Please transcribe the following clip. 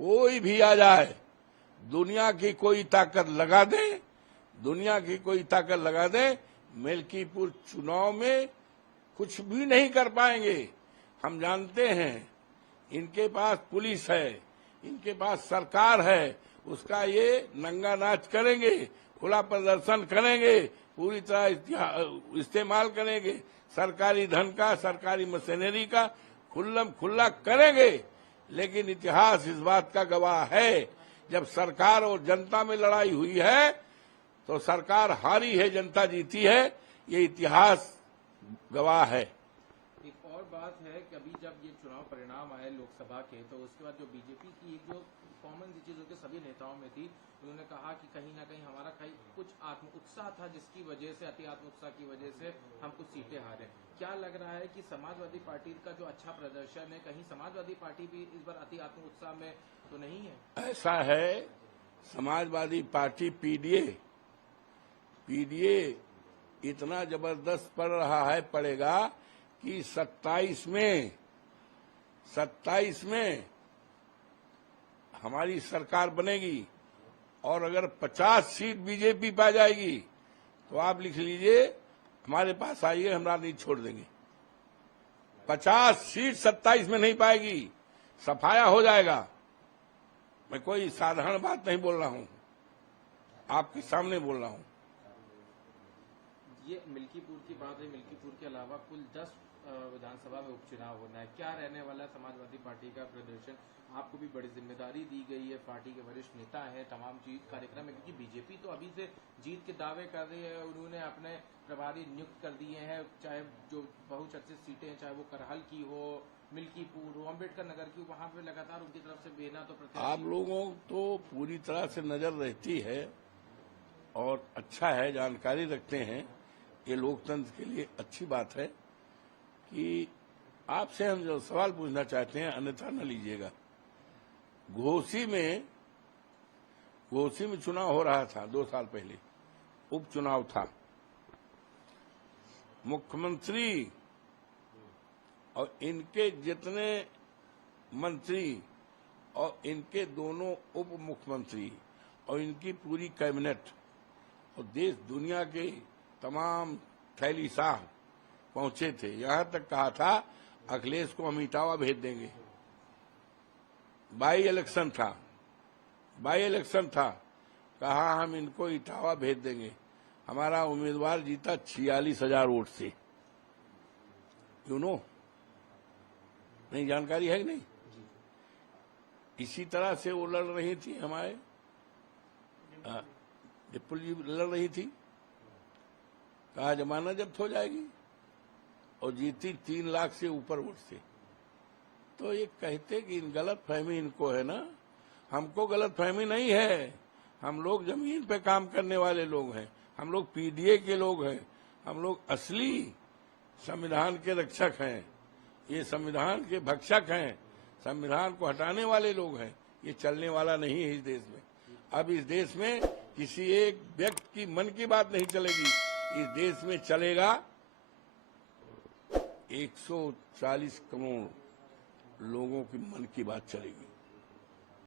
कोई भी आ जाए, दुनिया की कोई ताकत लगा दे, दुनिया की कोई ताकत लगा दे, मिल्कीपुर चुनाव में कुछ भी नहीं कर पाएंगे। हम जानते हैं इनके पास पुलिस है, इनके पास सरकार है, उसका ये नंगा नाच करेंगे, खुला प्रदर्शन करेंगे, पूरी तरह इस्तेमाल करेंगे, सरकारी धन का, सरकारी मशीनरी का खुल्ला करेंगे। लेकिन इतिहास इस बात का गवाह है, जब सरकार और जनता में लड़ाई हुई है तो सरकार हारी है, जनता जीती है, ये इतिहास गवाह है। एक और बात है कि अभी जब ये चुनाव परिणाम आए लोकसभा के, तो उसके बाद जो बीजेपी की जो कॉमन चीज जो सभी नेताओं में थी, उन्होंने कहा कि कहीं ना कहीं हमारा कुछ आत्म उत्साह था, जिसकी वजह से, अति आत्म उत्साह की वजह से हम कुछ सीटें हारे। क्या लग रहा है कि समाजवादी पार्टी का जो अच्छा प्रदर्शन है, कहीं समाजवादी पार्टी भी इस बार अति आत्म उत्साह में तो नहीं है? ऐसा है, समाजवादी पार्टी पीडीए इतना जबरदस्त पड़ रहा है, पड़ेगा कि 27 में हमारी सरकार बनेगी और अगर 50 सीट बीजेपी पा जाएगी तो आप लिख लीजिए, हमारे पास आइए, हम राजनीति छोड़ देंगे। 50 सीट 27 में नहीं पाएगी, सफाया हो जाएगा। मैं कोई साधारण बात नहीं बोल रहा हूं, आपके सामने बोल रहा हूं। ये मिल्कीपुर की बात है, मिल्कीपुर के अलावा कुल 10 विधानसभा में उपचुनाव होना है। क्या रहने वाला समाजवादी पार्टी का प्रदर्शन? आपको भी बड़ी जिम्मेदारी दी गई है, पार्टी के वरिष्ठ नेता हैं, तमाम चीज कार्यक्रम है, क्योंकि बीजेपी तो अभी से जीत के दावे कर रही है। उन्होंने अपने प्रभारी नियुक्त कर दिए हैं, चाहे जो बहुचर्चित सीटें हैं, चाहे वो करहल की हो, मिल्कीपुर हो, अम्बेडकर नगर की, वहां पे लगातार उनकी तरफ से बेना तो प्रत्याशी। आप लोगों तो पूरी तरह से नजर रहती है और अच्छा है, जानकारी रखते हैं, ये लोकतंत्र के लिए अच्छी बात है कि आपसे हम जो सवाल पूछना चाहते हैं, अन्यथा न लीजिएगा। घोसी में चुनाव हो रहा था 2 साल पहले, उपचुनाव था। मुख्यमंत्री और इनके जितने मंत्री और इनके दोनों उप मुख्यमंत्री और इनकी पूरी कैबिनेट और देश दुनिया के तमाम थैली शाह पहुंचे थे। यहां तक कहा था अखिलेश को हम इटावा भेज देंगे। बाई इलेक्शन था, कहा हम इनको इटावा भेज देंगे। हमारा उम्मीदवार जीता 46,000 वोट से। यू नो, नहीं जानकारी है कि नहीं? इसी तरह से वो लड़ रही थी, हमारे डिप्पल जी लड़ रही थी, कहा जमाना जब्त हो जाएगी, और जीती 3 लाख से ऊपर वोट से। तो ये कहते कि इन गलत फहमी इनको है ना, हमको गलत फहमी नहीं है। हम लोग जमीन पे काम करने वाले लोग हैं, हम लोग पीडीए के लोग हैं, हम लोग असली संविधान के रक्षक हैं, ये संविधान के भक्षक हैं, संविधान को हटाने वाले लोग हैं। ये चलने वाला नहीं है इस देश में। अब इस देश में किसी एक व्यक्ति की मन की बात नहीं चलेगी, इस देश में चलेगा 140 करोड़ लोगों की मन की बात चलेगी।